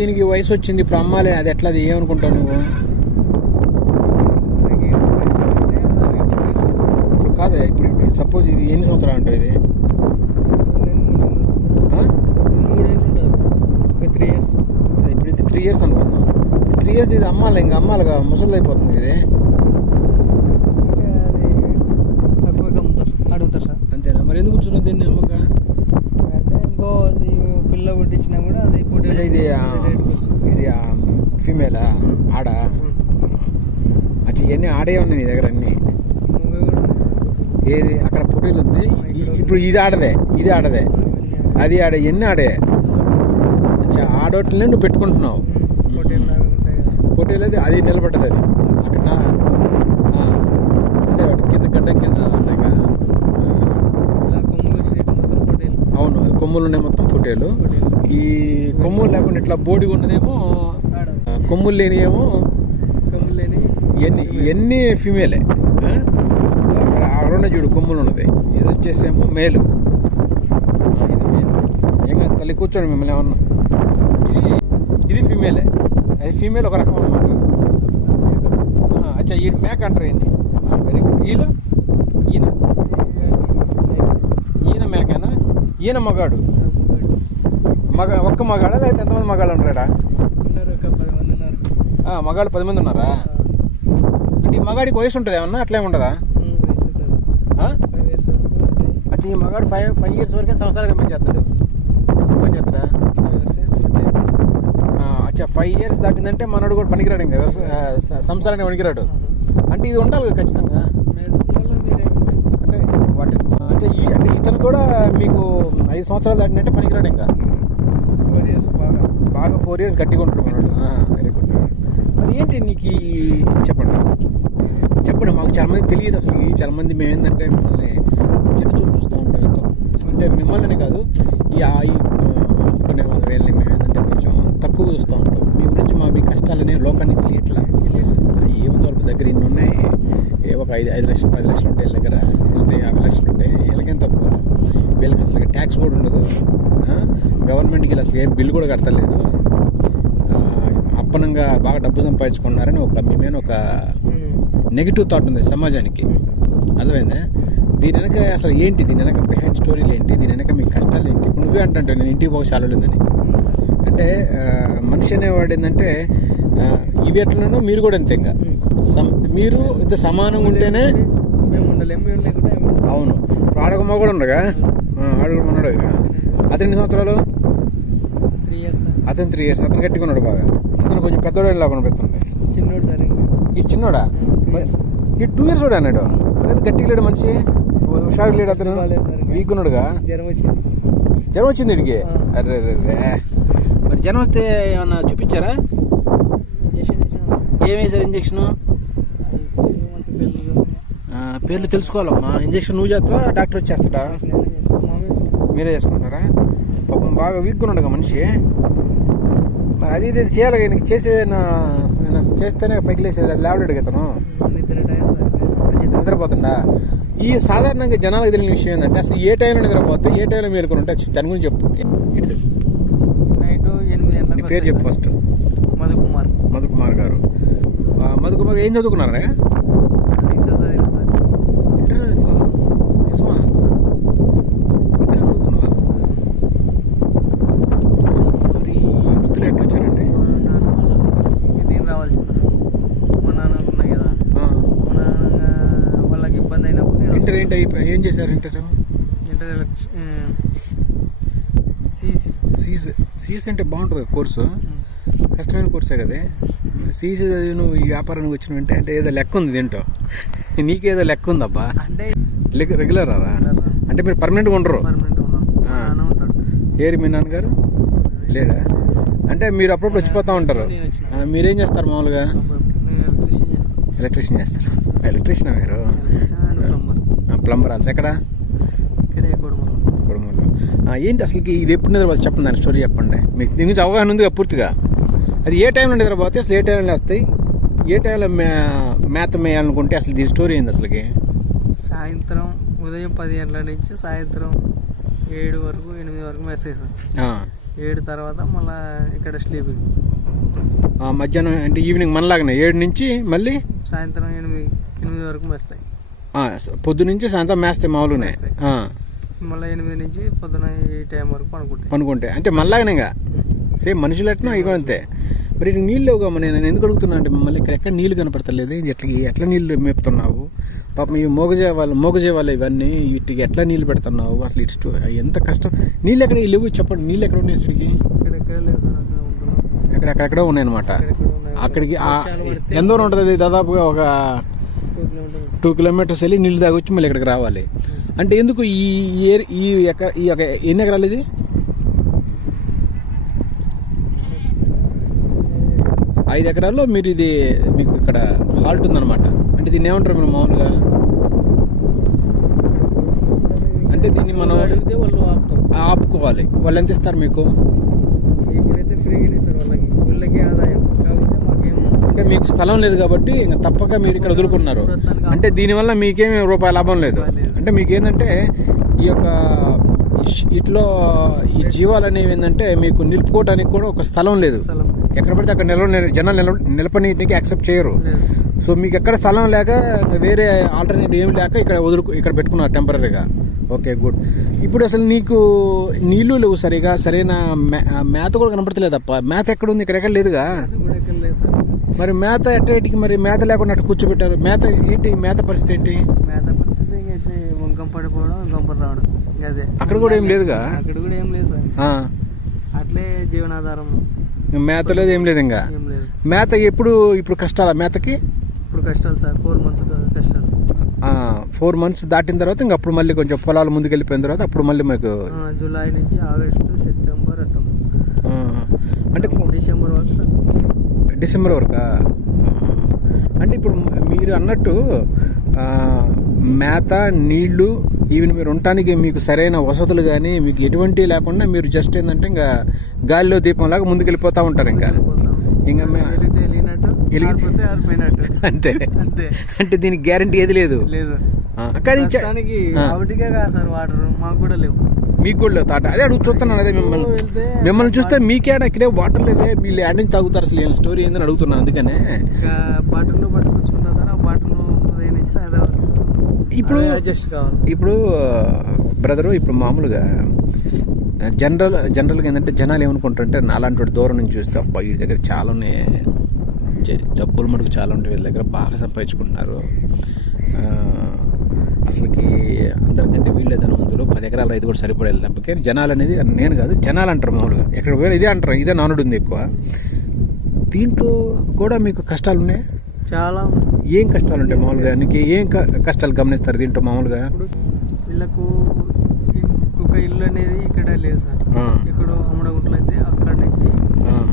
దీనికి వయసు వచ్చింది ఇప్పుడు అమ్మాలి అది ఎట్లా అది ఏమనుకుంటావు నువ్వు? కాదే ఇప్పుడు ఇప్పుడు సపోజ్ ఇది ఎన్ని సంవత్సరాలు అంటే ఇది? త్రీ ఇయర్స్ అది ఇప్పుడు ఇది త్రీ ఇయర్స్ అనుకుందాం. ఇప్పుడు త్రీ ఇయర్స్ ఇది అమ్మాలి ఇంకా అమ్మాలిగా ముసలి అయిపోతుంది ఇది అడుగుతారు సార్. అంతేనా? మరి ఎందుకు ఉంచున్నావు దీన్ని అమ్మక అంటే ఇంకో పిల్ల పుట్టించినా కూడా అది ఇది. ఇది ఫీమేలా ఆడ? అచ్చా ఇవన్నీ ఆడే ఉన్నాయి నీ దగ్గర అన్నీ? ఏది? అక్కడ పొట్టేలు ఉంది? ఇప్పుడు ఇది ఆడదే ఇది ఆడదే. అది ఆడే ఎన్ని ఆడే? అచ్చా ఆడోట్లనే నువ్వు పెట్టుకుంటున్నావు. పొట్టేలు అది అది నిలబడ్డది అది. అక్కడ కింద గడ్డం కింద ఉన్నాయి అవును కొమ్ములు ఉన్నాయి మొత్తం. పొట్టేలు ఈ కొమ్ములు లేకుండా ఇట్లా బోడి ఉన్నదేమో ఆడ కొమ్ములు లేని ఏమో కొమ్ములు లేని ఎన్ని ఎన్ని ఫిమేలే అక్కడ అక్కడ చూడు కొమ్ములు ఉన్నది. ఇది వచ్చేసేమో మేలు ఇది మేలు ఏం కాదు తల్లి కూర్చోండి మిమ్మల్ని ఏమన్నా. ఇది ఇది ఫీమేలే అది ఫీమేల్ ఒక రకం అనమాట అచ్చా ఈ మేక అంటారు ఈయన్ని వెరీ గుడ్ వీళ్ళు ఈయన? ఈయన. మేకనా ఈయన మగాడు. మగ ఒక్క మగాడా లేకపోతే ఎంతమంది మగాళ్ళు ఆ, మగాళ్ళు పది మంది ఉన్నారా? అంటే ఈ మగాడికి వయసు ఉంటుంది ఏమన్నా? అట్లే ఉండదా? అచ్చా ఈ మగాడు ఫైవ్ ఫైవ్ ఇయర్స్ వరకే సంవత్సరానికి పని చేస్తాడు. ఎప్పుడు పని చేస్తాడా? అచ్చా ఫైవ్ ఇయర్స్ దాటిందంటే మనోడు కూడా పనికిరాడు ఇంకా. సంసారానికి పనికిరాడు. అంటే ఇది ఉండాలి ఖచ్చితంగా. అంటే వాటి అంటే ఈ అంటే ఇతను కూడా మీకు ఐదు సంవత్సరాలు దాటినంటే పనికిరాడు ఇంకా బాగా ఫోర్ ఇయర్స్ గట్టిగా ఉంటాడు మనోడు వెరీ గుడ్ మరి ఏంటి నీకు చెప్పండి? చెప్పండి మాకు చాలా మంది తెలియదు అసలు. ఈ చాలా మంది మేము ఏంటంటే మిమ్మల్ని చిన్న చూపు చూస్తూ ఉంటాం అంటే మిమ్మల్ని కాదు ఈ ఆ ఈ కొనే వాళ్ళ వీళ్ళని మేము ఏంటంటే కొంచెం తక్కువ చూస్తూ ఉంటాం. మీ గురించి మా మీ కష్టాలనే లోకానికి తెలియట్లా. ఏముందో వాళ్ళ దగ్గర ఇన్ని ఉన్నాయి? ఏ ఒక ఐదు ఐదు లక్షలు పది లక్షలు ఉంటాయి వీళ్ళ దగ్గర వీళ్ళతో యాభై లక్షలు ఉంటాయి వీళ్ళకేం తక్కువ? వీళ్ళకి అసలు ట్యాక్స్ కూడా ఉండదు. గవర్నమెంట్కి అసలు ఏం బిల్లు కూడా కట్టలేదు అప్పనంగా బాగా డబ్బు సంపాదించుకున్నారని ఒక మీ మీద ఒక నెగిటివ్ థాట్ ఉంది సమాజానికి. అర్థమైందా? దీని వెనక అసలు ఏంటి? దీని వెనక బిహైండ్ స్టోరీలు ఏంటి? దీని వెనక మీ కష్టాలు ఏంటి? ఇప్పుడు నువ్వే అంటే నేను ఇంటికి పోక చాలా ఉందని. అంటే మనిషి అనేవాడు ఏంటంటే ఇవి ఎట్లనో మీరు కూడా అంతే ఇంకా. సమ్ మీరు ఇద్దరు సమానంగా ఉంటేనే మేము ఉండలేము. అవును. ఇప్పుడు ఆడొక మగడు ఉండగా ఆడుగు ఉన్నాడు అతను ఎన్ని సంవత్సరాలు? Three years. అతను త్రీ ఇయర్స్. అతను గట్టిగా ఉన్నాడు బాగా. ఇతను కొంచెం పెద్దోడు లాగా కనిపిస్తుంది చిన్నోడు సార్ ఈ చిన్నోడా? ఈ టూ ఇయర్స్ కూడా అన్నాడు. మరి గట్టిగా లేడు మనిషి? హుషారు లేడు అతను. వీక్ ఉన్నాడుగా జ్వరం వచ్చింది. జ్వరం వచ్చింది వీడికి ఆ. అరే అరే. మరి జ్వరం వస్తే ఏమన్నా చూపించారా? ఇంజక్షన్ చేసిన. ఏం వేశారు ఇంజక్షన్? పేర్లు తెలుసుకోవాలమ్మా. ఇంజక్షన్ నువ్వు చేస్తావా? డాక్టర్ వచ్చేస్తాడా. మీరే చేసుకుంటారా? పాపం బాగా వీక్ ఉన్నాడుగా మనిషి. అది ఇది చేయాలి ఈయనకి చేసే చేస్తేనే పైకి లేసేది అది లేవలేడు ఇతను ఇతను నిద్రపోతుండా ఈ సాధారణంగా జనాలకు తెలియని విషయం ఏంటంటే అసలు ఏ టైంలో నిద్రపోతే ఏ టైంలో మేలుకొని ఉంటే దాని గురించి చెప్పు. నైట్ ఎనిమిది పేరు చెప్పు ఫస్ట్. మధుకుమార్. మధుకుమార్ గారు. మధుకుమార్ ఏం చదువుకున్నారా ఇంటర్ చదివిన సార్ ఇంటర్ చదువుకున్నావా? నిజమా ఇంటర్ చదువుకున్నావా మరి ఈ వృత్తిలో ఎట్లా వచ్చారండి మా నాన్న వాళ్ళ నుంచి ఇక నేను రావాల్సింది వస్తుంది మా నాన్న ఉన్నాయి కదా ఆ, మా నాన్న వాళ్ళకి ఇబ్బంది అయినప్పుడు నేను ఇంటర్ ఏంటి అయిపోయి ఏం చేశారు ఇంటర్? ఇంటర్ సిసి సీజ్ సీజ్ అంటే బాగుంటుంది కదా కోర్సు. కష్టమైన కోర్సే కదా. సీజ్ చదివి నువ్వు ఈ వ్యాపారానికి వచ్చినవంటే అంటే ఏదో లెక్క ఉంది దీంట్లో. నీకేదో లెక్క ఉందబ్బా. అంటే రెగ్యులర్ రా అంటే మీరు పర్మనెంట్గా ఉండరు. ఏరి మీ నాన్నగారు? లేడా? అంటే మీరు అప్పుడప్పుడు వచ్చిపోతూ ఉంటారు. వచ్చిన. మీరేం చేస్తారు మామూలుగా? ఎలక్ట్రీషియన్ చేస్తారు. ఎలక్ట్రీషియన్ మీరు? ప్లంబర్ ఆల్స్ ఎక్కడ? ఏంటి అసలుకి ఇది ఎప్పుడు నిద్రపోతే చెప్పండి దాని స్టోరీ చెప్పండి. మీకు దీని గురించి అవగాహన ఉంది పూర్తిగా? అది ఏ టైంలో నిద్రపోతే అసలు ఏ టైంలో వస్తాయి ఏ టైంలో మే మేత మేయాలనుకుంటే అసలు దీని స్టోరీ ఏంది అసలుకి? సాయంత్రం ఉదయం పది గంటల నుంచి సాయంత్రం ఏడు వరకు ఎనిమిది వరకు మెసేజ్. ఏడు తర్వాత మళ్ళీ ఇక్కడ స్లీపింగ్. మధ్యాహ్నం అంటే ఈవినింగ్ మనలాగానే ఏడు నుంచి మళ్ళీ? సాయంత్రం ఎనిమిది ఎనిమిది వరకు వస్తాయి ఆ, పొద్దు నుంచి సాయంత్రం మేస్తే మామూలునే. మళ్ళీ ఎనిమిది నుంచి పొద్దున ఈ టైం వరకు పనుకుంటాయి. పనుకుంటే అంటే ఇంకా. సేమ్ మనుషులు ఎట్లా ఇక అంతే. మరి ఇటు నీళ్ళు లేవుగా నేను ఎందుకు అడుగుతున్నా అంటే మమ్మల్ని ఇక్కడ ఎక్కడ నీళ్ళు కనపడతలేదు? ఎట్లా ఎట్లా నీళ్ళు మేపుతున్నావు? పాపం ఈ మోగజే వాళ్ళు మోగజే వాళ్ళు ఇవన్నీ వీటికి ఎట్లా నీళ్ళు పెడుతున్నావు? అసలు ఇటు ఎంత కష్టం. నీళ్ళు ఎక్కడ లేవు? చెప్పండి. నీళ్ళు ఎక్కడ ఉన్నాయి ఇక్కడికి ఎక్కడ అక్కడెక్కడ ఉన్నాయి అనమాట ఇక్కడెక్కడ ఉన్నాయి? అక్కడికి ఎంత దూరం ఉంటుంది? దాదాపుగా ఒక టూ కిలోమీటర్స్ వెళ్ళి నీళ్ళు తాగొచ్చి మళ్ళీ ఇక్కడికి రావాలి. అంటే ఎందుకు ఈ ఏర్ ఈ ఎక ఈ యొక్క ఎన్ని ఎకరాలు ఇది? ఐదు ఎకరాల్లో మీరు ఇది మీకు ఇక్కడ హాల్ట్ ఉందన్నమాట. అంటే దీన్ని ఏమంటారు మీరు మామూలుగా? అంటే దీన్ని మనం అడిగితే వాళ్ళు ఆపుకోవాలి. వాళ్ళు ఎంత ఇస్తారు మీకు ఇప్పుడైతే ఫ్రీగానే సార్ వాళ్ళకి వీళ్ళకి ఆదాయం కాకపోతే మాకేం అంటే మీకు స్థలం లేదు కాబట్టి ఇంకా తప్పక మీరు ఇక్కడ వదులుకున్నారు అంటే దీనివల్ల మీకేమి రూపాయి లాభం లేదు. అంటే మీకు ఏంటంటే ఈ యొక్క ఇట్లో ఈ జీవాలు అనేవి ఏంటంటే మీకు నిలుపుకోవడానికి కూడా ఒక స్థలం లేదు. ఎక్కడ పడితే అక్కడ నిలవ జనాలు నిలవ నిలపనీటికి యాక్సెప్ట్ చేయరు. సో మీకు ఎక్కడ స్థలం లేక వేరే ఆల్టర్నేటివ్ ఏమి లేక ఇక్కడ వదులు ఇక్కడ పెట్టుకున్నారు టెంపరీగా. Okay good. ఇప్పుడు అసలు నీకు నీళ్ళు లేవు సరిగా సరైన మే- మేత కూడా కనపడతలేదప్ప. మేత ఎక్కడ ఉంది? ఇక్కడ ఎక్కడ లేదుగా అది కూడా ఎక్కడ లేదు సార్ మరి మేత ఎట్టేటికి మరి మేత లేకుండా అట్ట కూర్చోబెట్టారు? మేత ఏంటి? మేత పరిస్థితి ఏంటి? మేత పరిస్థితి వంకం పడిపోవడం గంపలు రావడం అదే. అక్కడ కూడా ఏం లేదుగా? అక్కడ కూడా ఏం లేదు సార్. అట్లే జీవనాధారం. మేత లేదు ఏం లేదు ఇంకా? మేత ఎప్పుడు ఇప్పుడు కష్టాల మేతకి? ఇప్పుడు కష్టాలు సార్. ఫోర్ మంత్స్ కష్టాలు. ఫోర్ మంత్స్ దాటిన తర్వాత ఇంక అప్పుడు మళ్ళీ కొంచెం పొలాలు ముందుకు వెళ్ళిపోయిన తర్వాత అప్పుడు మళ్ళీ మీకు జూలై నుంచి ఆగస్టు సెప్టెంబర్ అట్లా అంటే డిసెంబర్ వరకు సార్. డిసెంబర్ వరకా? అంటే ఇప్పుడు మీరు అన్నట్టు మేత నీళ్ళు ఈవెన్ మీరు ఉండటానికి మీకు సరైన వసతులు కానీ మీకు ఎటువంటి లేకుండా మీరు జస్ట్ ఏంటంటే ఇంకా గాలిలో దీపంలాగా ముందుకు వెళ్ళిపోతూ ఉంటారు ఇంకా. ఇంకా అంతే. అంతే. అంటే దీనికి గ్యారంటీ ఏది లేదు? లేదు. కానీ వాటర్ మాకు కూడా లేవు. మీకు కూడా తాట. అదే అడుగు చూస్తున్నాను అదే మిమ్మల్ని. మిమ్మల్ని చూస్తే మీకేడ ఇక్కడే వాటర్ లేదే మీ ల్యాండ్ నుంచి తాగుతారు అసలు ఏం స్టోరీ ఏందని అడుగుతున్నాను అందుకనే. ఇంకా బాటిల్లో పట్టుకొచ్చుకుంటా సార్ ఆ బాటిల్ ఇప్పుడు- అడ్జస్ట్ కావాలి. ఇప్పుడు బ్రదరు ఇప్పుడు మామూలుగా జనరల్ జనరల్గా ఏంటంటే జనాలు ఏమనుకుంటారంటే నాలాంటి దూరం నుంచి చూస్తే అబ్బా వీడి దగ్గర చాలా ఉన్నాయి. జ- డబ్బులు మటుకు చాలా ఉంటాయి వీళ్ళ దగ్గర బాగా సంపాదించుకుంటున్నారు. అసలుకి అందరికంటే వీళ్ళే ధనవంతులు పది ఎకరాల రైతు కూడా సరిపడేది తప్పకే. జనాలు అనేది నేను కాదు జనాలు అంటారు మామూలుగా. ఎక్కడ పోయినా ఇదే అంటారు ఇదే నానుడు ఉంది ఎక్కువ. దీంట్లో కూడా మీకు కష్టాలు ఉన్నాయి? చాలా ఏం కష్టాలు ఉంటాయి మామూలుగా? నీకు ఏం కష్టాలు గమనిస్తారు దీంట్లో మామూలుగా? వీళ్ళకు ఒక ఇల్లు అనేది ఇక్కడ లేదు సార్. ఇక్కడ అమ్మడగుంటలు అయితే అక్కడ నుంచి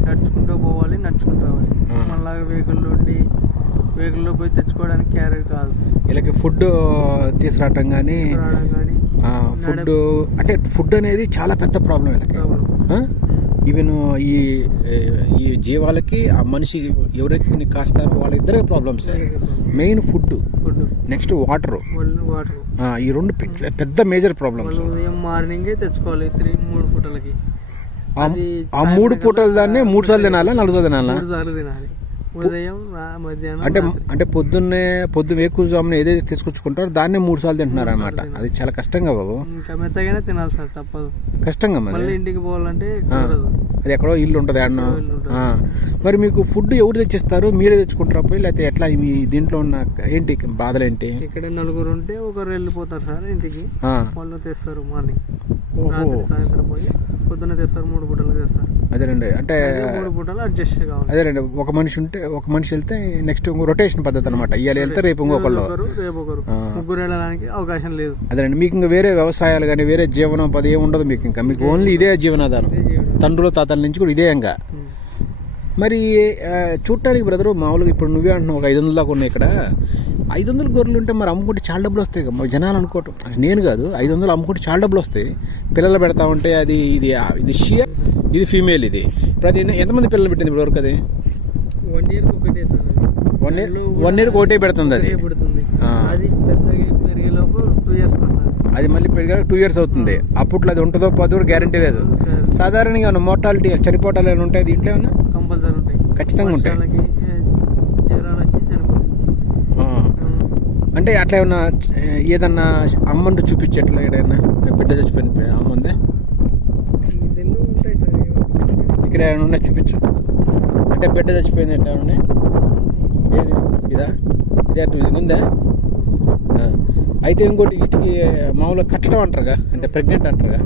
నడుచుకుంటూ పోవాలి నడుచుకుంటూ రావాలి. మళ్ళా వెహికల్ నుండి వెహికల్లో పోయి తెచ్చుకోవడానికి క్యారెట్ కాదు. వీళ్ళకి ఫుడ్ తీసుకురావటం కానీ ఫుడ్ అంటే ఫుడ్ అనేది చాలా పెద్ద ప్రాబ్లం వీళ్ళకి. ఈవెన్ ఈ ఈ జీవాలకి ఆ మనిషి ఎవరైతే దీన్ని కాస్తారో వాళ్ళిద్దరే problems main food food next water water ఈ రెండు పెద్ద- మేజర్ ప్రాబ్లమ్స్ ఉదయం మార్నింగే తెచ్చుకోవాలి త్రీ మూడు పూటలకి. ఆ మూడు పూటల దాన్నే మూడు సార్లు తినాలా నాలుగు సార్లు తినాలా? సార్లు తినాలి. ఉదయం మధ్యాహ్నం అంటే. అంటే పొద్దున్నే పొద్దున్న ఎక్కువ ఏదైతే తీసుకొచ్చుకుంటారో దాన్నే మూడు సార్లు తింటున్నారు అనమాట అది చాలా కష్టంగా బాబు. ఇంకా మెత్తగానే తినాలి సార్ తప్పదు. కష్టంగా మళ్ళీ ఇంటికి పోవాలంటే అది ఎక్కడో ఇల్లు ఉంటుంది అన్న. మరి మీకు ఫుడ్ ఎవరు తెచ్చిస్తారు? మీరే తెచ్చుకుంటారా పోయి? లేకపోతే ఎట్లా మీ దీంట్లో ఉన్న ఏంటి బాధలు ఏంటి ఇక్కడ నలుగురు ఉంటే ఒకరు వెళ్ళిపోతారు సార్ ఇంటికి. వాళ్ళు తెస్తారు మార్నింగ్. రాత్రి సాయంత్రం పోయి పొద్దున్న తెస్తారు మూడు పూటలు తెస్తారు. అదేనండి అంటే మూడు పూటలు అడ్జస్ట్ కావాలి. అదేనండి ఒక మనిషి ఉంటే ఒక మనిషి వెళ్తే నెక్స్ట్ రొటేషన్ పద్ధతి అనమాట ఇవాళ వెళ్తే రేపు ఇంకొకళ్ళు. రేపు ఒకరు. ఆ. ముగ్గురు వెళ్ళడానికి అవకాశం లేదు. అదేనండి మీకు ఇంకా వేరే వ్యవసాయాలు కానీ వేరే జీవనోపాధి ఏమి ఉండదు మీకు ఇంకా. మీకు ఓన్లీ ఇదే జీవనాధారం. తండ్రుల తాతల నుంచి కూడా ఇదే ఇంకా. మరి చూడటానికి బ్రదరు మామూలుగా ఇప్పుడు నువ్వే అంటున్నావు ఒక ఐదు వందల దాకా ఉన్నాయి ఇక్కడ. ఐదు వందల గొర్రెలు ఉంటే మరి అమ్ముకుంటే చాలా డబ్బులు వస్తాయి కదా. మరి జనాలు అనుకోవటం. నేను కాదు ఐదు వందలు అమ్ముకుంటే చాలా డబ్బులు వస్తాయి. పిల్లలు పెడతా ఉంటే అది ఇది ఇది షియర్ ఇది ఫీమేల్ ఇది. ఎన్ని- ఎంతమంది పిల్లలు పెట్టింది ఇప్పుడు వరకు అది? వన్ ఇయర్ ఒకటే sir one year one year ఒకటే పెడుతుంది అది. అది పెద్దగా టూ ఇయర్స్ అది మళ్ళీ పెరిగా టూ ఇయర్స్ అవుతుంది. అప్పట్లో అది ఉంటుందో పోతుందో కూడా గ్యారంటీ లేదు. సాధారణంగా ఏమన్నా మోర్టాలిటీ చనిపోవటాలు ఏమైనా ఉంటాయి దీంట్లో ఏమన్నా? కంపల్సరీ ఉంటాయి. ఖచ్చితంగా ఉంటాయి వర్షాలకి ఏ, జ్వరాలు వచ్చి చనిపోతాయి ఆ. అంటే అట్లా ఏమన్నా ఏదన్నా అమ్మంటూ చూపించట్లా ఏదైనా బిడ్డ చచ్చిపోయిన పే- అమ్మ ఉందే ఇదెన్నో ఉంటాయి సార్ ఏమో చెప్పండి. ఇక్కడ ఏమైనా ఉన్నాయి చూపించు. అంటే బిడ్డ చచ్చిపోయింది ఎట్లా ఉన్నాయి? ఏది? ఇదా? ఇదే అటు ఉందా. అయితే ఇంకోటి వీటికి మామూలుగా కట్టడం అంటారుగా అంటే ప్రెగ్నెంట్ అంటారుగా.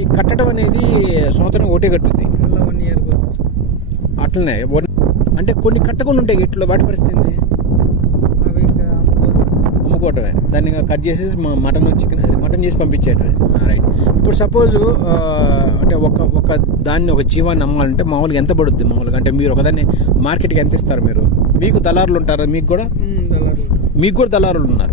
ఈ కట్టడం అనేది సంవత్సరం ఒకటే కట్టుద్ది. వన్ ఇయర్ కోసం. అట్లనే అంటే కొన్ని కట్టకుండా ఉంటాయి ఇట్లా వాటి పరిస్థితి ఏంది? అవి ఇంకా అమ్ముకోవాలి అమ్ముకోవటమే దాన్ని కట్ చేసేసి మ- మటన్ చికెన్ అది మటన్ చేసి పంపించేయటమే. ఆ, రైట్. ఇప్పుడు సపోజ్ అంటే ఒక ఒక దాన్ని ఒక జీవాన్ని అమ్మాలంటే మామూలుగా ఎంత పడుద్ది మామూలుగా? అంటే మీరు ఒకదాన్ని మార్కెట్కి ఎంత ఇస్తారు మీరు? మీకు దళారులు ఉంటారా? మీకు కూడా? మీకు కూడా దళారులు ఉన్నారు.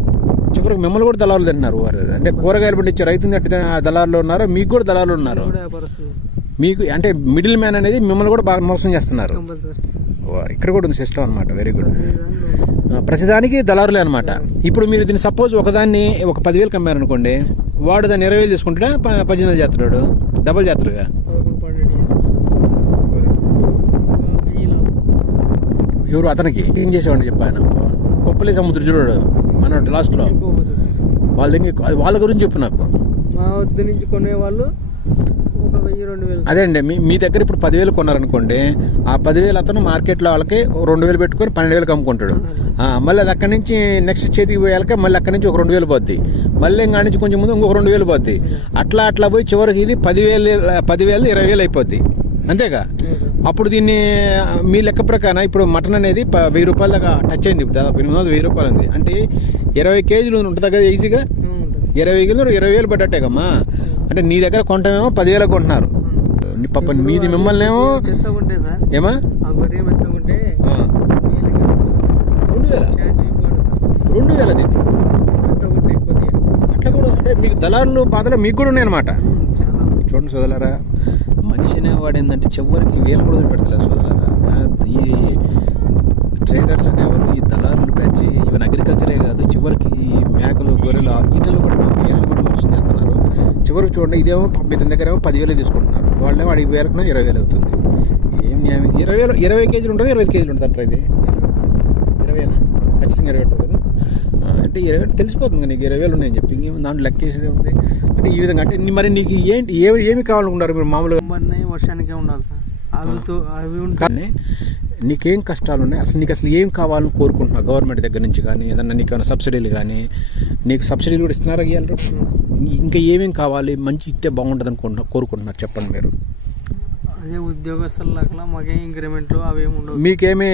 చివరికి మిమ్మల్ని కూడా దళారులు తిన్నారు వారు. అంటే కూరగాయలు పండించే రైతుని తట్టిన దళారులు ఉన్నారు? మీకు కూడా దళారులు ఉన్నారు. మీకు అంటే మిడిల్ మ్యాన్ అనేది మిమ్మల్ని కూడా బాగా మోసం చేస్తున్నారు. ఇక్కడ కూడా ఉంది సిస్టమ్ అనమాట వెరీ గుడ్ ప్రతిదానికి దళారులే అనమాట ఇప్పుడు మీరు దీన్ని సపోజ్ ఒకదాన్ని ఒక పదివేలు కమ్మారనుకోండి వాడు దాన్ని ఇరవై వేలు తీసుకుంటాడా ప- పద్దెనిమిది వేలు చేస్తాడు డబల్ చేస్తాడుగా. ఎవరు అతనికి? ఏం చేసేవాడిని చెప్పా ఆయన? కుప్పలే సముద్రం చూడాడు. మన లాస్ట్లో. వాళ్ళ దగ్గర వాళ్ళ గురించి చెప్పు నాకు. మా వద్ద నుంచి కొనేవాళ్ళు ఒక వెయ్యి రెండు వేలు అదే అండి మీ మీ దగ్గర ఇప్పుడు పదివేలు కొన్నారనుకోండి ఆ పదివేలు అతను మార్కెట్లో వాళ్ళకి రెండు వేలు పెట్టుకొని పన్నెండు వేలకు అమ్ముకుంటాడు. ఆ, మళ్ళీ అది అక్కడి నుంచి నెక్స్ట్ చేతికి పోయాక మళ్ళీ అక్కడి నుంచి ఒక రెండు వేలు పోద్ది. మళ్ళీ ఇంకా నుంచి కొంచెం ముందు ఇంకొక రెండు వేలు పోద్ది. అట్లా అట్లా పోయి చివరికి ఇది పదివేలు పదివేలు ఇరవై వేలు అయిపోద్ది. అంతేగా? అప్పుడు దీన్ని మీ లెక్క ప్రకారం ఇప్పుడు మటన్ అనేది వెయ్యి రూపాయల దాకా టచ్ అయింది. ఇప్పుడు దాదాపు ఎనిమిది వందలు వెయ్యి రూపాయలు ఉంది. అంటే ఇరవై కేజీలు ఉంటుంది కదా ఈజీగా ఇరవై కేజీలు ఇరవై వేలు పడ్డట్టేకమ్మా అంటే నీ దగ్గర కొంటమేమో పదివేలకు కొంటున్నారు. నీ పాప మీది మిమ్మల్ని ఏమో? ఏమా రెండు వేల? రెండు వేల దీన్ని? అట్లా కూడా అంటే మీకు దళారులు బాధలు మీకు కూడా ఉన్నాయన్నమాట. చూడండి సోదలారా మనిషి అనేవాడు ఏంటంటే చివరికి వేలు కూడా వదిలిపెడతలేదు సోదలారా ఈ ట్రేడర్స్ అనేవారు ఈ దళారులు బ్యాచ్ ఈవెన్ అగ్రికల్చరే కాదు చివరికి ఈ మేకలు గొర్రెలు వీటిల్లో కూడా పాపం కూడా మోసం చేస్తున్నారు. చివరికి చూడండి ఇదేమో ఇతని దగ్గర ఏమో పదివేలు తీసుకుంటున్నారు. వాళ్ళేమో అడిగి వేలకు ఇరవై వేలు అవుతుంది. ఏం న్యాయం? ఇరవై వేలు ఇరవై కేజీలు ఉంటుంది? ఇరవై కేజీలు ఉంటుంది అంటారా ఇది? ఇరవైనా ఖచ్చితంగా ఇరవై ఉంటుంది కదా. అంటే ఇరవై తెలిసిపోతుంది నీకు ఇరవై వేలు ఉన్నాయని చెప్పి. ఇంకేం దాంట్లో లెక్కేసేదే ఉంది. అంటే ఈ విధంగా అంటే మరి నీకు ఏంటి ఏ ఏమి కావాలనుకుంటారు మీరు మామూలుగా? వర్షానికే ఉండాలి సార్. అవితో అవి ఉంటాయి నీకేం కష్టాలు ఉన్నాయి? అసలు నీకు అసలు ఏం కావాలని కోరుకుంటున్నావు? గవర్నమెంట్ దగ్గర నుంచి కానీ ఏదన్నా నీకు ఏమైనా సబ్సిడీలు కానీ నీకు సబ్సిడీలు కూడా ఇస్తున్నారా ఇవ్వాలి ఇంకా ఏమేం కావాలి? మంచి ఇస్తే బాగుంటుంది అనుకుంటున్నా కోరుకుంటున్నారు చెప్పండి మీరు. అదే ఉద్యోగస్తులకలా మాకేం ఇంక్రిమెంట్లు అవేం ఉండవు మీకేమీ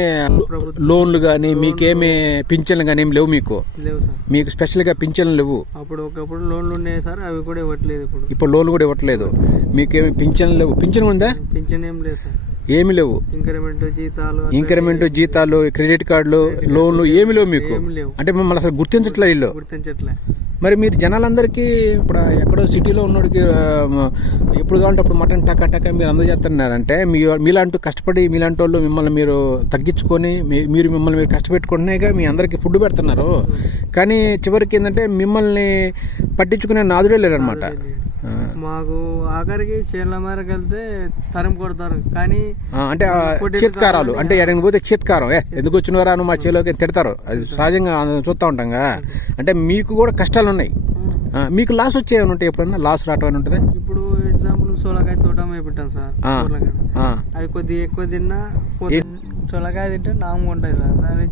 లోన్లు కానీ మీకేమీ పింఛన్లు కానీ ఏం లేవు మీకు? లేవు సార్. మీకు స్పెషల్గా పింఛన్లు లేవు? అప్పుడు ఒకప్పుడు లోన్లు ఉన్నాయి సార్ అవి కూడా ఇవ్వట్లేదు ఇప్పుడు. ఇప్పుడు లోన్లు కూడా ఇవ్వట్లేదు. మీకేమి పింఛన్లు లేవు? పింఛన్ ఉందా? పింఛన్ ఏం లేదు సార్. ఏమి లేవు. ఇంక్రిమెంట్ జీతాలు ఇంక్రిమెంట్ జీతాలు క్రెడిట్ కార్డులు లోన్లు ఏమి లేవు మీకు? అంటే మిమ్మల్ని అసలు గుర్తించట్లేదు వీళ్ళు. గుర్తించట్లే. మరి మీరు జనాలందరికీ ఇప్పుడు ఎక్కడో సిటీలో ఉన్నోడికి ఎప్పుడు కావాలంటే అప్పుడు మటన్ టక టక మీరు అందజేస్తున్నారంటే మీ మీలాంటి కష్టపడి మీలాంటి వాళ్ళు మిమ్మల్ని మీరు తగ్గించుకొని మీ- మీరు మిమ్మల్ని మీరు కష్టపెట్టుకుంటున్నాయిగా మీ అందరికీ ఫుడ్ పెడుతున్నారు. కానీ చివరికి ఏంటంటే మిమ్మల్ని పట్టించుకునే నాదుడే లేరనమాట మాకు ఆఖరికి చేనుల మేరకు వెళ్తే తరం కొడతారు. కానీ అంటే చీత్కారాలు. అంటే ఎక్కడికి పోతే చీత్కారం. ఏ ఎందుకు వచ్చినవారా మా చేలోకి తిడతారు. అది సహజంగా చూస్తూ ఉంటాం కదా. అంటే మీకు కూడా కష్టాలు ఉన్నాయి. మీకు లాస్ వచ్చేవి ఉంటాయి ఎప్పుడన్నా? లాస్ రావటం అని ఉంటుంది? ఇప్పుడు ఎగ్జాంపుల్ సోలకాయ తోట పెట్టాం సార్. అవి కొద్దిగా ఎక్కువ తిన్నా సొలకాయ తింటే నామంగా ఉంటాయి సార్. దాన్ని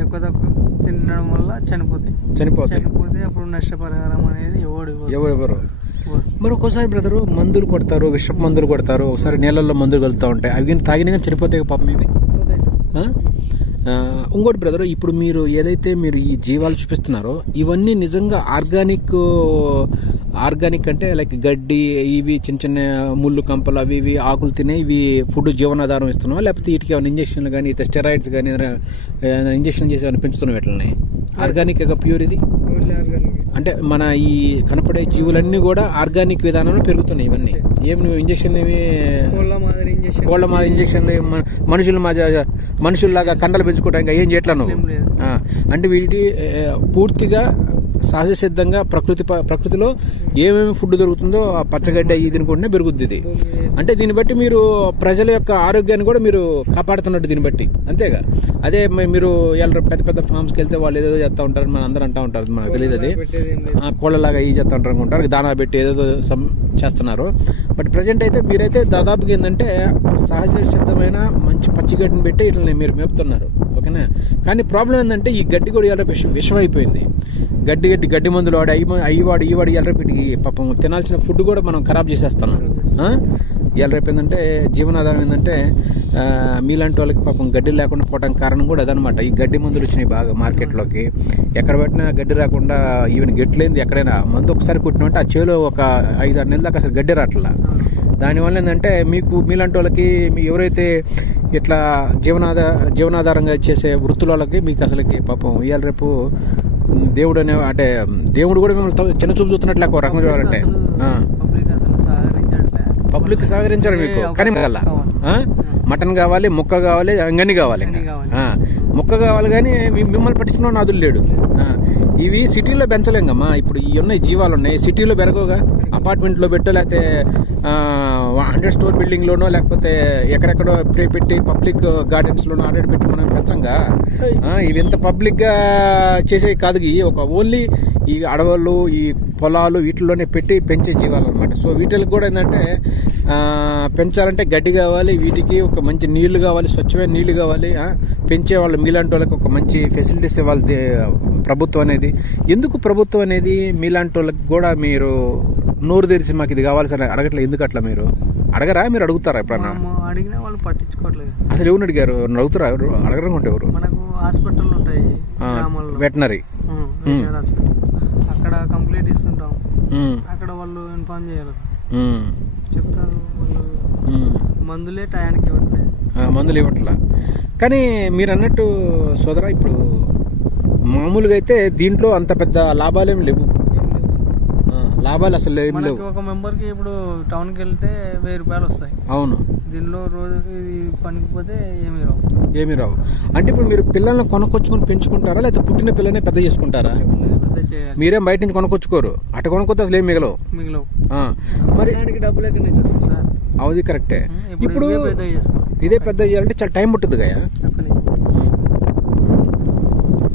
ఎక్కువ తక్కువ తినడం వల్ల చనిపోతాయి. చనిపోతాయి. చనిపోతే అప్పుడు నష్టపరిహారం అనేది ఎవడు ఇవ్వడు. మరి ఒక్కోసారి బ్రదరు మందులు కొడతారు విషపు మందులు కొడతారు. ఒకసారి నీళ్ళల్లో మందులు కలుతూ ఉంటాయి. అవి కానీ తాగినా కానీ చనిపోతాయి పాపం ఇవి. ఇంకోటి బ్రదర్ ఇప్పుడు మీరు ఏదైతే మీరు ఈ జీవాలు చూపిస్తున్నారో ఇవన్నీ నిజంగా ఆర్గానిక్ ఆర్గానిక్ అంటే లైక్ గడ్డి ఇవి చిన్న చిన్న ముళ్ళు కంపలు అవి ఇవి ఆకులు తినే ఇవి ఫుడ్ జీవనాధారం ఇస్తున్నావా? లేకపోతే వీటికి ఏమైనా ఇంజక్షన్లు కానీ ఇట్లా స్టెరాయిడ్స్ కానీ ఏదైనా ఇంజక్షన్ చేసి ఏమైనా పెంచుతున్నావు వీటిని ఆర్గానిక్ ప్యూర్ ఇది? ఆర్గానిక్. అంటే మన ఈ కనపడే జీవులన్నీ కూడా ఆర్గానిక్ విధానంలో పెరుగుతున్నాయి ఇవన్నీ. ఏమి నువ్వు ఇంజక్షన్ ఏమి కోళ్ళ మాదిరి ఇంజక్షన్ మనుషుల మా మనుషుల్లాగా కండలు పెంచుకోవడానికి ఏం చేయట్లా నువ్వు? అంటే వీటి పూర్తిగా సహజ సిద్ధంగా ప్రకృతి ప- ప్రకృతిలో ఏమేమి ఫుడ్ దొరుకుతుందో ఆ పచ్చగడ్డి అయ్యి తినుకుంటేనే పెరుగుద్ది ఇది. అంటే దీన్ని బట్టి మీరు ప్రజల యొక్క ఆరోగ్యాన్ని కూడా మీరు కాపాడుతున్నట్టు దీన్ని బట్టి. అంతేగా? అదే మీరు ఎలా పెద్ద పెద్ద ఫామ్స్కి వెళ్తే వాళ్ళు ఏదో చేస్తూ ఉంటారు మన అందరూ అంటూ ఉంటారు మనకు తెలియదు అది. కోళ్ళలాగా ఈ చేస్తూ ఉంటారు అనుకుంటారు దానా పెట్టి ఏదో సమ్ చేస్తున్నారు. బట్ ప్రజెంట్ అయితే మీరైతే దాదాపుగా ఏంటంటే సహజ సిద్ధమైన మంచి పచ్చిగడ్డిని పెట్టి ఇట్లా మీరు మేపుతున్నారు. ఓకేనా? కానీ ప్రాబ్లం ఏంటంటే ఈ గడ్డి కూడా ఇలా విషం విషం అయిపోయింది. గడ్డి గడ్డి గడ్డి మందులు వాడి అయ్యి అయ్యి వాడు ఈ వాడు ఎల్లరేపటికి పాపం తినాల్సిన ఫుడ్ కూడా మనం ఖరాబ్ చేసేస్తున్నాం. ఇవాళ ఏంటంటే జీవనాధారం ఏంటంటే మీలాంటి వాళ్ళకి పాపం గడ్డి లేకుండా పోవడానికి కారణం కూడా అదనమాట ఈ గడ్డి మందులు వచ్చినాయి బాగా మార్కెట్లోకి. ఎక్కడ పెట్టినా గడ్డి రాకుండా ఈవెన్ గట్లేంది ఎక్కడైనా మందు ఒకసారి కుట్టినట్టు ఆ చేలో ఒక ఐదు ఆరు నెలల దాకా అసలు గడ్డి రాట్లా. దానివల్ల ఏంటంటే మీకు మీలాంటి వాళ్ళకి మీ ఎవరైతే ఇట్లా జీవనాధార జీవనాధారంగా చేసే వృత్తుల వాళ్ళకి మీకు అసలుకి పాపం ఇవాళ రేపు దేవుడు అనే అంటే దేవుడు కూడా మిమ్మల్ని చిన్న చూపు చూస్తున్నట్లు ఒక రకంగా చూడాలంటే. పబ్లిక్ సహకరించారు మీకు కానీ. ఆ? మటన్ కావాలి ముక్క కావాలి అంగని కావాలి. ముక్క కావాలి కానీ మిమ్మల్ని పట్టించుకున్న నాదులు లేడు. ఇవి సిటీలో పెంచలేంగమ్మా ఇప్పుడు ఈ ఉన్నాయి జీవాలు ఉన్నాయి సిటీలో పెరగవుగా అపార్ట్మెంట్లో పెట్టో లేకపోతే హండ్రెడ్ స్టోర్ బిల్డింగ్లోనో లేకపోతే ఎక్కడెక్కడో ప్రే పెట్టి పబ్లిక్ గార్డెన్స్లోనో ఆర్డర్ పెట్టి మనం పెంచంగా ఇవి ఇంత పబ్లిక్గా చేసేవి కాదు ఒక ఓన్లీ ఈ అడవులు ఈ పొలాలు వీటిలోనే పెట్టి పెంచే జీవాలు అనమాట సో వీటికి కూడా ఏంటంటే పెంచాలంటే గడ్డి కావాలి వీటికి ఒక మంచి నీళ్ళు కావాలి స్వచ్ఛమైన నీళ్ళు కావాలి పెంచే వాళ్ళు మీలాంటి వాళ్ళకి ఒక మంచి ఫెసిలిటీస్ ఇవ్వాలి దే- ప్రభుత్వం అనేది. ఎందుకు ప్రభుత్వం అనేది మీలాంటి వాళ్ళకి కూడా మీరు నోరు తెరిచి మాకు ఇది కావాలి సార్ అడగట్లేదు ఎందుకు అట్లా మీరు? అడగరా? మీరు అడుగుతారా ఎప్పుడన్నా? అడిగినా వాళ్ళు పట్టించుకోవట్లేదు. అసలు ఎవరు అడిగారు? అడుగుతారా? ఎవరు? అడగరనుకుంటే ఎవరు? మనకు హాస్పిటల్ ఉంటాయి గ్రామాల్లో. వెటనరీ. అక్కడ కంప్లీట్ ఇస్తుంటాం. అక్కడ వాళ్ళు ఇన్ఫార్మ్ చేయాలి చెప్తారు వాళ్ళు. మందులే టయానికి ఇవ్వట్లేదు ఆ, మందులు ఇవ్వట్లా. కానీ మీరు అన్నట్టు సోదరా ఇప్పుడు మామూలుగా అయితే దీంట్లో అంత పెద్ద లాభాలేం లేవు ఏం లేవు. లాభాలు అసలు ఏం లేవు. ఒక మెంబర్కి ఇప్పుడు టౌన్కి వెళ్తే వెయ్యి రూపాయలు వస్తాయి. అవును. దీనిలో రోజుకి పనికి పోతే ఏమీ రావు. ఏమీ రావు. అంటే ఇప్పుడు మీరు పిల్లల్ని కొనుక్కొచ్చుకొని పెంచుకుంటారా? లేకపోతే పుట్టిన పెద్ద చేసుకుంటారా? పిల్లల్ని పెద్ద చేయాలి. మీరేం బయట నుంచి కొనుక్కొచ్చుకోరు? అటు కొనుక్కొస్తే అసలు ఏం మిగలవు. మిగిలవు. మరి దానికి డబ్బులు ఎక్కడి నుంచి వస్తుంది సార్? అవుది కరెక్టే. ఇప్పుడు ఇదే పెద్ద చేయాలంటే చాలా టైం పట్టుద్ది కదా.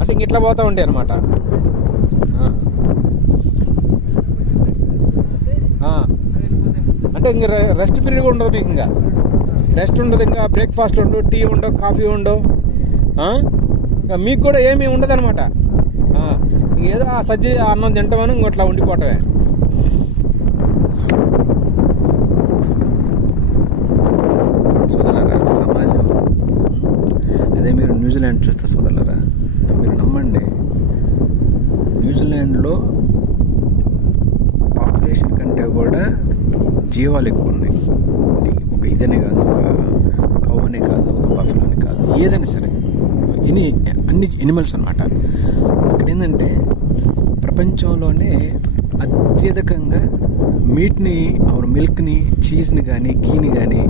అంటే ఇంక ఇట్లా పోతా ఉంటాయి అనమాట అంటే ఇంక రెస్ట్ పీరియడ్ కూడా ఉండదు మీకు ఇంకా. రెస్ట్ ఉండదు ఇంకా బ్రేక్ఫాస్ట్ ఉండవు టీ ఉండవు కాఫీ ఉండవు. ఇంకా మీకు కూడా ఏమీ ఉండదు అనమాట ఏదో ఆ సజ్జ అన్నం తింటామని ఇంకోట్లా ఉండిపోవటమే సోదరులారా సమాజం అదే మీరు న్యూజిలాండ్ చూస్తే సోదరులారా మీరు నమ్మండి న్యూజిలాండ్లో పాపులేషన్ కంటే కూడా జీవాలు ఎక్కువ ఉన్నాయి. ఒక ఇదనే కాదు ఒక కౌనే కాదు ఒక బఫలోనే కాదు ఏదైనా సరే. ఎనీ అన్ని ఎనిమల్స్ అనమాట అక్కడ ఏంటంటే ప్రపంచంలోనే అత్యధికంగా మీట్ని ఆర్ మిల్క్ని చీజ్ని కానీ గీని కానీ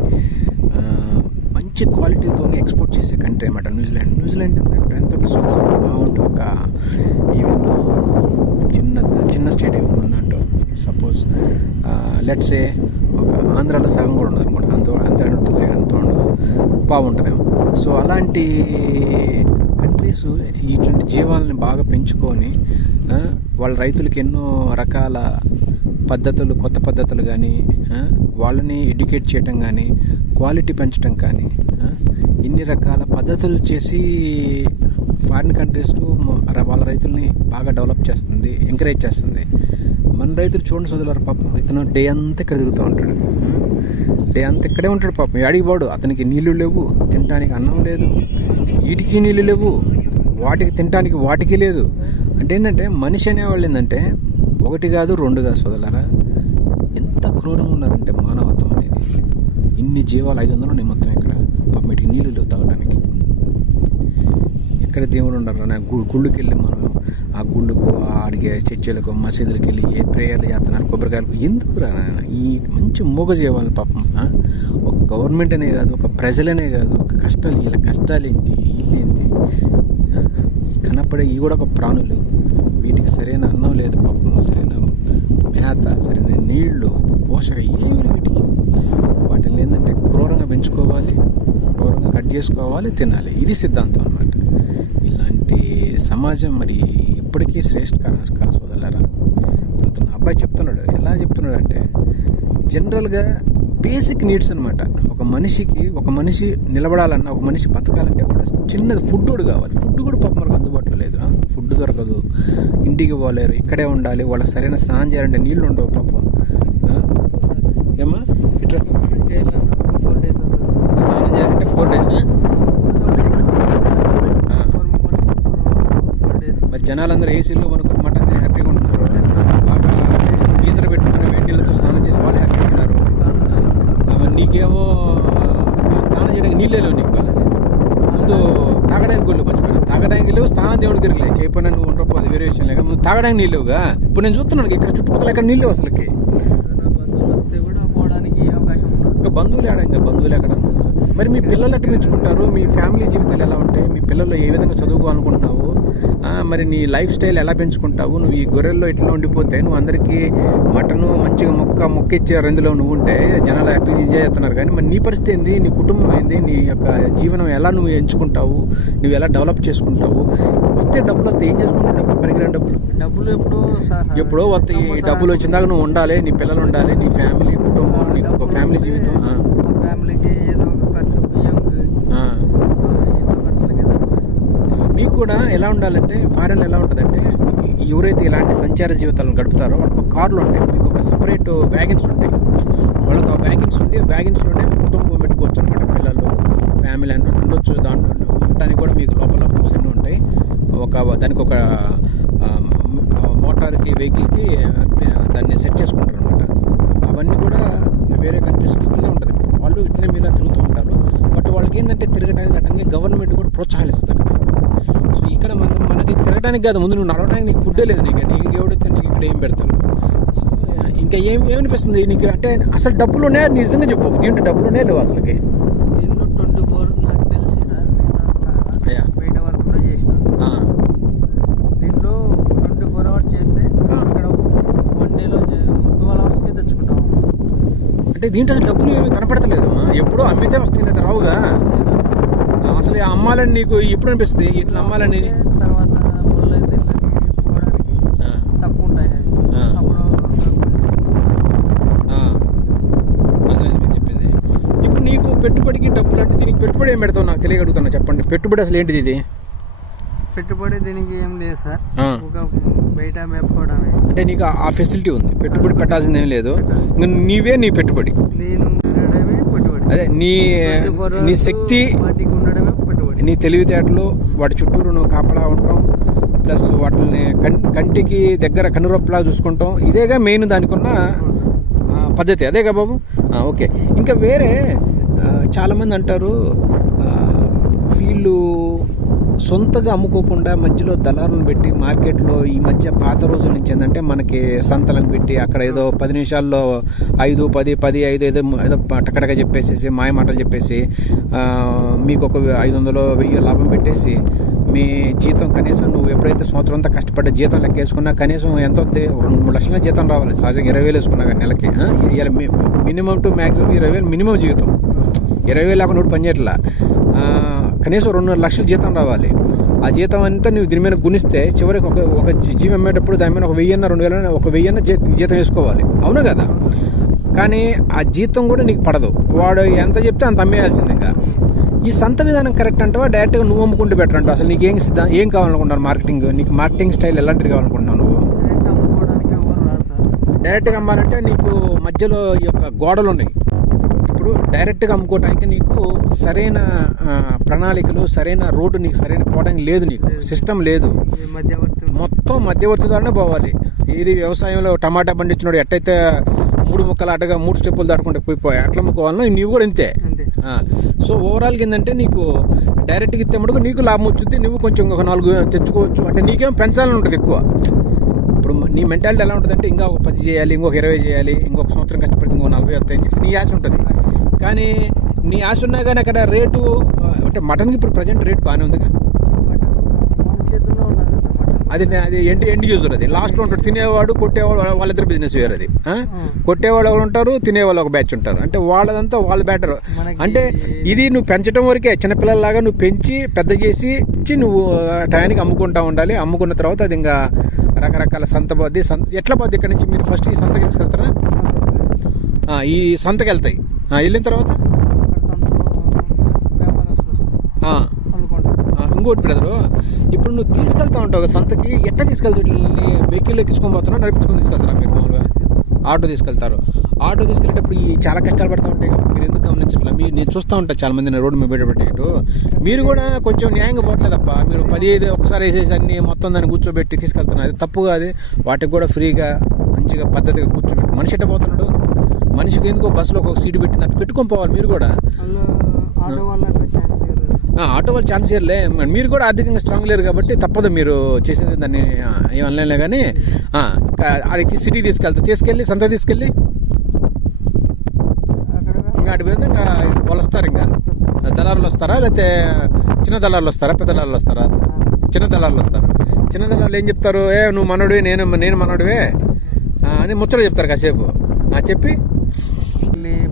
మంచి క్వాలిటీతో ఎక్స్పోర్ట్ చేసే కంట్రీ అనమాట న్యూజిలాండ్ న్యూజిలాండ్ ఎంత ఎంత బాగుంటుంది ఒక ఈవెన్ చిన్న చిన్న స్టేట్ ఉందంటూ సపోజ్ లెట్సే uh, ఒక ఆంధ్రాలో సగం కూడా ఉండదు అనమాట అంత అంత ఉంటుంది అంత ఉండదు. బాగుంటుందేమో. సో అలాంటి కంట్రీస్ ఇటువంటి జీవాలని బాగా పెంచుకొని వాళ్ళ రైతులకి ఎన్నో రకాల పద్ధతులు కొత్త పద్ధతులు కానీ వాళ్ళని ఎడ్యుకేట్ చేయటం కానీ క్వాలిటీ పెంచడం కానీ ఇన్ని రకాల పద్ధతులు చేసి ఫారిన్ కంట్రీస్ వాళ్ళ రైతుల్ని బాగా డెవలప్ చేస్తుంది ఎంకరేజ్ చేస్తుంది. మన రైతులు చూడండి సోదరులారు పాపం ఇతను డే అంతా ఇక్కడ తిరుగుతూ ఉంటాడు. డే అంతా ఇక్కడే ఉంటాడు పాపం. యాడికి వాడు అతనికి నీళ్ళు లేవు తినడానికి అన్నం లేదు. వీటికి నీళ్ళు లేవు వాటికి తినడానికి వాటికి లేదు. అంటే ఏంటంటే మనిషి అనేవాళ్ళు ఏంటంటే ఒకటి కాదు రెండు కాదు సోదరులారా. ఎంత క్రూరంగా ఉన్నారంటే మానవత్వం అనేది. ఇన్ని జీవాలు ఐదు వందలు ఉన్నాయి మొత్తం ఇక్కడ. పాపం వీటికి నీళ్ళు లేవు తాగడానికి. ఎక్కడ దేవుడు ఉండరు నా గుళ్ళకి వెళ్ళి మనం ఆ గుళ్ళకు ఆడికి చర్చిలకు మసీదులకు వెళ్ళి ఏ ప్రేయర్లు చేస్తున్నారు కొబ్బరికాయలకు ఎందుకు రా ఈ మంచి మూగ జీవాలు పాపం ఒక గవర్నమెంట్ అనే కాదు ఒక ప్రజలనే కాదు ఒక కష్టాలు ఇలా కష్టాలు ఏంటి ఇల్లు ఏంటి? ఈ కనపడే ఈ కూడా ఒక ప్రాణులు. వీటికి సరైన అన్నం లేదు పాపం సరైన మేత సరైన నీళ్ళు పోషక ఏమి వీటికి. వాటిని ఏంటంటే క్రూరంగా పెంచుకోవాలి క్రూరంగా కట్ చేసుకోవాలి తినాలి. ఇది సిద్ధాంతం అన్నమాట. ఇలాంటి సమాజం మరి ఇప్పటికీ శ్రేష్ఠకర సోదరులారా ఇప్పుడు నా అబ్బాయి చెప్తున్నాడు ఎలా చెప్తున్నాడు అంటే జనరల్గా బేసిక్ నీడ్స్ అనమాట ఒక మనిషికి ఒక మనిషి నిలబడాలన్నా ఒక మనిషి బతకాలంటే కూడా చిన్నది ఫుడ్ కూడా కావాలి. ఫుడ్ కూడా పాపం మనకు అందుబాటులో లేదు ఫుడ్ దొరకదు. ఇంటికి పోలేరు ఇక్కడే ఉండాలి వాళ్ళకి సరైన స్నానం చేయాలంటే నీళ్ళు ఉండవు పాపం ఆ? ఏమ్మా? ఇట్లా స్నానం చేయాలంటే four days four members four days మరి జనాలందరూ ఏసీలో కొనుక్కొని మటన్ హ్యాపీగా ఉంటున్నారు. బాగా గీజర్ పెట్టుకుని వేడి స్నానం చేసి వాళ్ళు హ్యాపీగా ఉన్నారు. నీకేమో స్నానం చేయడానికి నీళ్ళే లేవు నీకు ముందు తాగడానికి గుళ్ళు మర్చిపోయా తాగడానికి లేవు స్నానం దేవుడికి తిరగలే చేయకపోయినా నువ్వు ఉండకపోతే అది వేరే విషయం లేక. ముందు తాగడానికి నీళ్ళుగా ఇప్పుడు నేను చూస్తున్నాను ఇక్కడ చుట్టుపక్కల ఎక్కడ నీళ్ళు అసలుకి. బంధువులు వస్తే పోవడానికి అవకాశం ఇంకా బంధువులు ఆడ ఇంకా బంధువులు ఎక్కడ? మరి మీ పిల్లలు ఎట్లా పెంచుకుంటారు? మీ ఫ్యామిలీ జీవితాలు ఎలా ఉంటాయి? మీ పిల్లలు ఏ విధంగా చదువుకోవాలనుకుంటున్నావు? మరి నీ లైఫ్ స్టైల్ ఎలా పెంచుకుంటావు? నువ్వు ఈ గొర్రెల్లో ఇట్లా ఉండిపోతే నువ్వు అందరికీ మటను మంచిగా మొక్క మొక్క ఇచ్చే రందులో నువ్వు ఉంటే జనాలు హ్యాపీగా ఎంజాయ్ చేస్తున్నారు. కానీ మరి నీ పరిస్థితి ఏంది? నీ కుటుంబం ఏంది? నీ యొక్క జీవనం ఎలా నువ్వు ఎంచుకుంటావు? నువ్వు ఎలా డెవలప్ చేసుకుంటావు? వస్తే డబ్బులు వస్తే ఏం చేసుకుంటావు డబ్బులు పనికిరాని డబ్బులు. డబ్బులు ఎప్పుడో సార్ ఎప్పుడో వస్తాయి. ఈ డబ్బులు వచ్చిందాక నువ్వు ఉండాలి. నీ పిల్లలు ఉండాలి. నీ ఫ్యామిలీ కుటుంబం నీకు ఒక ఫ్యామిలీ జీవితం. ఫ్యామిలీకి ఏదో ఒక ఖర్చు బియ్యంకి ఆ. ఇంట్లో ఖర్చులకి సరిపోతుంది మీకు కూడా ఎలా ఉండాలంటే ఫారెన్ ఎలా ఉంటుందంటే ఎవరైతే ఇలాంటి సంచార జీవితాలను గడుపుతారో వాళ్ళకు ఒక కార్లు ఉంటాయి మీకు ఒక సపరేట్ వ్యాగన్స్ ఉంటాయి. వాళ్ళకి ఆ వ్యాగన్స్ ఉండి వ్యాగన్స్లోనే కుటుంబం పెట్టుకోవచ్చు అనమాట పిల్లలు ఫ్యామిలీ అన్న ఉండొచ్చు దాంట్లో ఉండటానికి కూడా మీకు లోపల రూమ్స్ అన్నీ ఉంటాయి. ఒక దానికి ఒక మోటార్కి వెహికల్కి దాన్ని సెట్ చేసుకుంటారు అనమాట అవన్నీ కూడా వేరే కంట్రీస్కి ఇట్లనే ఉంటుంది. వాళ్ళు ఇట్లనే మీలా తిరుగుతూ ఉంటారు. బట్ వాళ్ళకి ఏంటంటే తిరగడానికి గట్టంగా గవర్నమెంట్ కూడా ప్రోత్సహిస్తుంది సో ఇక్కడ మనం మనకి తిరగడానికి కాదు ముందు నువ్వు నడవడానికి నీకు ఫుడ్డే లేదు నీకు. నీకు ఎవడైతే నీకు ఇక్కడ ఏం పెడతారు? ఇంకా ఏం ఏమనిపిస్తుంది? నీకు అంటే అసలు డబ్బులు ఉన్నాయా? నిజంగా చెప్పు. దీంట్లో డబ్బులు ఉన్నాయా లేవు అసలుకి దీనిలో ట్వంటీ ఫోర్ నాకు తెలిసి సార్ నేను అయ్యా. బయట వరకు కూడా చేసిన ఆ, దీనిలో ట్వంటీ ఫోర్ అవర్స్ చేస్తే ఆ. అక్కడ వన్ డేలో ట్వెల్వ్ అవర్స్కి తెచ్చుకుంటాం అంటే దీంట్లో డబ్బులు ఏమి కనపడతలేదు ఎప్పుడో అమ్మితే వస్తాయి లేదా రావుగా? అసలు అమ్మాలని నీకు ఎప్పుడు అనిపిస్తుంది? ఇట్లా అమ్మాలని తర్వాత తక్కువ ఉంటాయి. అప్పుడు చెప్పింది. ఇప్పుడు నీకు పెట్టుబడికి డబ్బులు అంటే దీనికి పెట్టుబడి ఏం పెడతావు? నాకు తెలియగలుగుతున్నా చెప్పండి. పెట్టుబడి అసలు ఏంటిది ఇది? పెట్టుబడి దీనికి ఏం లేదు సార్. ఒక బయట మేపుకోవడమే. అంటే నీకు ఆ- ఫెసిలిటీ ఉంది. పెట్టుబడి పెట్టాల్సింది ఏం లేదు. నీవే నీ పెట్టుబడి. నేను ఉండడమే పెట్టుబడి. అదే నీ 24 నీ శక్తి వాటికి ఉండడమే పెట్టుబడి. నీ తెలివితేటలు వాటి చుట్టూరు నువ్వు కాపలా ఉంటాం ప్లస్ వాటిని కంటికి దగ్గర కనురొప్పలా చూసుకుంటాం ఇదేగా మెయిన్ దానికి ఉన్న అవును సార్. ఆ, పద్ధతి. అదేగా బాబు? ఓకే. ఇంకా వేరే చాలామంది అంటారు సొంతగా అమ్ముకోకుండా మధ్యలో దళారులను పెట్టి మార్కెట్లో ఈ మధ్య పాత రోజుల నుంచి ఏంటంటే మనకి సంతలను పెట్టి అక్కడ ఏదో పది నిమిషాల్లో ఐదు పది పది ఐదు ఏదో ఏదో టకటగా చెప్పేసేసి మాయ మాటలు చెప్పేసి మీకు ఒక ఐదు వందలు వెయ్యి లాభం పెట్టేసి మీ జీతం కనీసం నువ్వు ఎప్పుడైతే సంవత్సరం అంతా కష్టపడ్డ జీతం లెక్కేసుకున్నా కనీసం ఎంత వద్దే రెండు మూడు లక్షల జీతం రావాలి. సహజంగా ఇరవై వేలు వేసుకున్నా కానీ నెలకి ఆ? మినిమం టు మ్యాక్సిమం ఇరవై వేలు మినిమం జీవితం ఇరవై వేలు లేకుండా పని చేయట్లా? కనీసం రెండున్నర లక్షల జీతం రావాలి. ఆ జీతం అంతా నువ్వు దీని మీద గుణిస్తే చివరికి ఒక ఒక జీవం అమ్మేటప్పుడు దాని మీద ఒక వెయ్యన్న రెండు వేల ఒక వెయ్యన్న జీతం వేసుకోవాలి. అవునా కదా? కానీ ఆ జీతం కూడా నీకు పడదు. వాడు ఎంత చెప్తే అంత అమ్మేయాల్సింది ఇంకా. ఈ సంత విధానం కరెక్ట్ అంటావా? డైరెక్ట్గా నువ్వు అమ్ముకుంటూ బెటర్ అంటావు? అసలు నీకు ఏం సిద్ధం ఏం కావాలనుకుంటున్నావు మార్కెటింగ్? నీకు మార్కెటింగ్ స్టైల్ ఎలాంటిది కావాలనుకుంటున్నావు నువ్వు? డైరెక్ట్గా అమ్మాలంటే నీకు మధ్యలో ఈ యొక్క గోడలు ఉన్నాయి డైరెక్ట్గా అమ్ముకోవడానికి నీకు సరైన ప్రణాళికలు సరైన రోడ్డు నీకు సరైన పోవడానికి లేదు నీకు. సిస్టమ్ లేదు. మొత్తం మధ్యవర్తి ద్వారానే పోవాలి. ఇది వ్యవసాయంలో టమాటా పండించినోడు ఎట్టయితే మూడు ముక్కలు అటగా మూడు స్టెప్పులు దాటుకుంటే పోయిపోయి? అట్లా అమ్ముకోవాలనో నీవు కూడా ఇంతే. సో ఓవరాల్ ఏంటంటే నీకు డైరెక్ట్గా ఇస్తే మటుకు నీకు లాభం వచ్చింది నువ్వు కొంచెం ఒక నాలుగు తెచ్చుకోవచ్చు. అంటే నీకేం పెంచాలని ఉంటుంది ఎక్కువ. ఇప్పుడు నీ మెంటాలిటీ ఎలా ఉంటుందంటే ఇంకా ఒక పది చేయాలి ఇంకొక ఇరవై చేయాలి ఇంకొక సంవత్సరం కష్టపడితే ఇంకో నలభై వస్తాయి అని చెప్పి నీ ఆశ ఉంటుంది. కానీ నీ ఆశ ఉన్నా కానీ అక్కడ రేటు అంటే మటన్కి ఇప్పుడు ప్రజెంట్ రేట్ బాగానే ఉందిగా? చేతుల్లో ఉన్నది అది అది ఎండి ఎండి యూజర్ అది. లాస్ట్ ఉంటాడు. తినేవాడు కొట్టేవాడు వాళ్ళ- వాళ్ళిద్దరు బిజినెస్ వేరు అది. కొట్టేవాళ్ళు ఒకరు ఉంటారు తినేవాళ్ళు ఒక బ్యాచ్ ఉంటారు. అంటే వాళ్ళదంతా వాళ్ళ బ్యాటర్ అంటే ఇది నువ్వు పెంచడం వరకే చిన్నపిల్లలాగా నువ్వు పెంచి పెద్ద చేసి ఇచ్చి నువ్వు టయానికి అమ్ముకుంటా ఉండాలి. అమ్ముకున్న తర్వాత అది ఇంకా రకరకాల సంత పోద్ది సంత ఎట్లా పోద్ది ఇక్కడ నుంచి మీరు ఫస్ట్ ఈ సంతకి తీసుకెళ్తారా? ఈ సంతకి వెళ్తాయి వెళ్ళిన తర్వాత? ఇంకోటి బ్రదరు ఇప్పుడు నువ్వు తీసుకెళ్తా ఉంటావు సంతకి ఎట్లా తీసుకెళ్తావు వీటిని? వెహికల్ ఎక్కించుకొని పోతున్నా నడిపించుకొని తీసుకెళ్తారా మీరు మామూలుగా? ఆటో తీసుకెళ్తారు. ఆటో తీసుకెళ్ళేటప్పుడు ఈ చాలా కష్టాలు పడుతూ ఉంటాయి కదా మీరు ఎందుకు గమనించట్లా? మీరు నేను చూస్తూ ఉంటాను చాలా మంది రోడ్డు మీద బయటపెట్టేట్టు మీరు కూడా కొంచెం న్యాయంగా పోవట్లేదప్ప. మీరు పదిహేను ఒకసారి వేసేసి అన్ని మొత్తం దాన్ని కూర్చోబెట్టి తీసుకెళ్తున్నారు. అది తప్పు కాదు. వాటికి కూడా ఫ్రీగా మంచిగా పద్ధతిగా కూర్చోబెట్టి. మనిషి ఎట్ట పోతున్నాడు? మనిషికి ఎందుకో బస్సులో ఒక సీటు పెట్టి అట్టు పెట్టుకొని పోవాలి మీరు కూడా. ఆటో వాళ్ళు ఛాన్స్ ఇవ్వరు ఆ, ఆటో వాళ్ళు ఛాన్స్ చేయర్లే మరి కూడా ఆర్థికంగా స్ట్రాంగ్ లేరు కాబట్టి తప్పదు మీరు చేసేది దాన్ని ఏం కానీ అది సిటీ తీసుకెళ్తా తీసుకెళ్ళి సంత తీసుకెళ్ళి ఇంకా అటు పోతే ఇంకా వాళ్ళు వస్తారు ఇంకా. దళారులు వస్తారా లేకపోతే చిన్న దళారులు వస్తారా పెద్ద దళారులు వస్తారా? చిన్న దళారులు వస్తారు? చిన్న దళారులు ఏం చెప్తారు? ఏ నువ్వు మనోడివే నేను నేను మనోడివే. అని ముచ్చట చెప్తారు కాసేపు. చెప్పి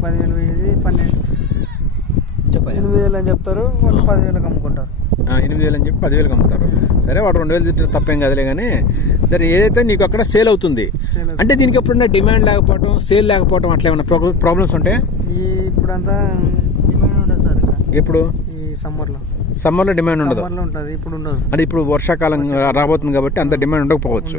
పదివేలు వేసి పన్నెండు. చెప్పండి. ఎనిమిది వేలు అని చెప్తారు వాళ్ళు పదివేలకు అమ్ముకుంటారు ఎనిమిది వేలు అని చెప్పి పదివేలకు అమ్ముతారు సరే వాడు రెండు వేలు తిట్టిన తప్పేం కదలే కానీ సరే ఏదైతే నీకు అక్కడ సేల్ అవుతుంది. అంటే దీనికి ఎప్పుడన్నా డిమాండ్ లేకపోవడం సేల్ లేకపోవడం అట్లా ఏమైనా ప్రాబ్లమ్స్ ఉంటాయా ఈ ఇప్పుడంతా డిమాండ్ ఉండదు సార్ ఇంకా ఇప్పుడు ఈ సమ్మర్లో. సమ్మర్లో డిమాండ్ ఉండదు. ఉంటుంది ఇప్పుడు ఉండదు. అంటే ఇప్పుడు వర్షాకాలం రాబోతుంది కాబట్టి అంత డిమాండ్ ఉండకపోవచ్చు.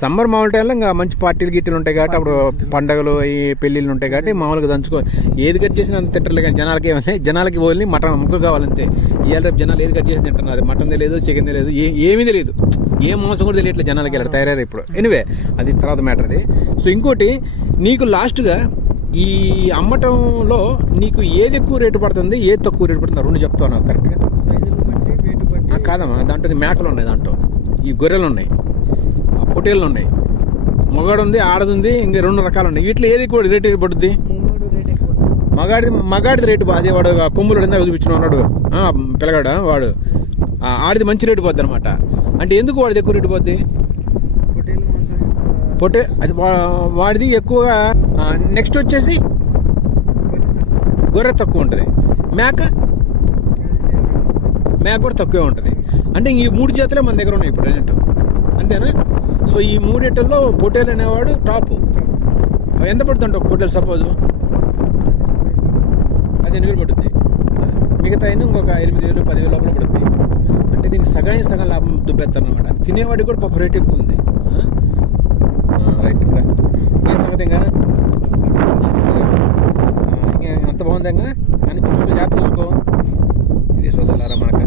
సమ్మర్ మామూలు టైంలో ఇంకా మంచి పార్టీలు గిట్టీలు ఉంటాయి కాబట్టి అప్పుడు పండగలు ఈ పెళ్ళిళ్ళు ఉంటాయి కాబట్టి మామూలుగా దంచుకో. ఏది కట్ చేసినా అంత తింటారులే కానీ జనాలకి ఏమైనా జనాలకి ఓన్లీ మటన్ ముక్క కావాలంతే. ఇవాళ రేపు జనాలు ఏది కట్ చేసి తింటారు అది మటన్ తెలియదు చికెన్ తెలియదు ఏ ఏమీ తెలియదు ఏ మాంసం కూడా తెలియట్లేదు జనాలకి ఇలా తయారయ్యారు ఇప్పుడు. ఎనివే అది తర్వాత మ్యాటర్ అది. సో ఇంకోటి నీకు లాస్ట్గా ఈ అమ్మటంలో నీకు ఏది ఎక్కువ రేటు పడుతుంది ఏది తక్కువ రేటు పడుతుంది? రెండు చెప్తాను కరెక్ట్గా కాదమ్మా దాంట్లో మేకలు ఉన్నాయి దాంట్లో. ఈ గొర్రెలు ఉన్నాయి ఆ పొట్టేళ్ళు ఉన్నాయి. మగాడు ఉంది ఆడది ఉంది ఇంకా రెండు రకాలు ఉన్నాయి. వీటిలో ఏది ఎక్కువ రేటు పడుద్ది? ఎక్కువ మగాడిది మగాడిది రేటు అదే వాడు కొమ్ములు ఇందాక చూపించిన ఉన్నాడు ఆ, పిల్లగాడు వాడు. ఆడిది మంచి రేటు పోద్ది అనమాట అంటే ఎందుకు వాడిది ఎక్కువ రేటు పోద్ది పొట్టే అది వాడిది ఎక్కువగా నెక్స్ట్ వచ్చేసి గొర్రె తక్కువ ఉంటుంది. మేక? మేక కూడా తక్కువే ఉంటుంది. అంటే ఈ మూడు జాతులే మన దగ్గర ఉన్నాయి ఇప్పుడు ప్రజెంట్ అంతేనా? సో ఈ మూడిట్లలో పొటేల్ అనేవాడు టాప్ ఎంత పడుతుంది ఒక పొటేల్ సపోజ్ పదిహేను వేలు పడుతుంది మిగతా అయినా ఇంకొక ఎనిమిది వేలు పదివేలు లోపల పడుతుంది అంటే దీనికి సగానికి సగం లాభం దుబ్బెత్తారు అనమాట తినేవాడికి కూడా పాప రేట్ ఎక్కువ ఉంది. ఏం సంగతి ఇంకా సరే ఇంకా ఎంత బాగుంది అని చూసుకుని జాగ్రత్త చూసుకో. ఇది సోదరులారా మనకు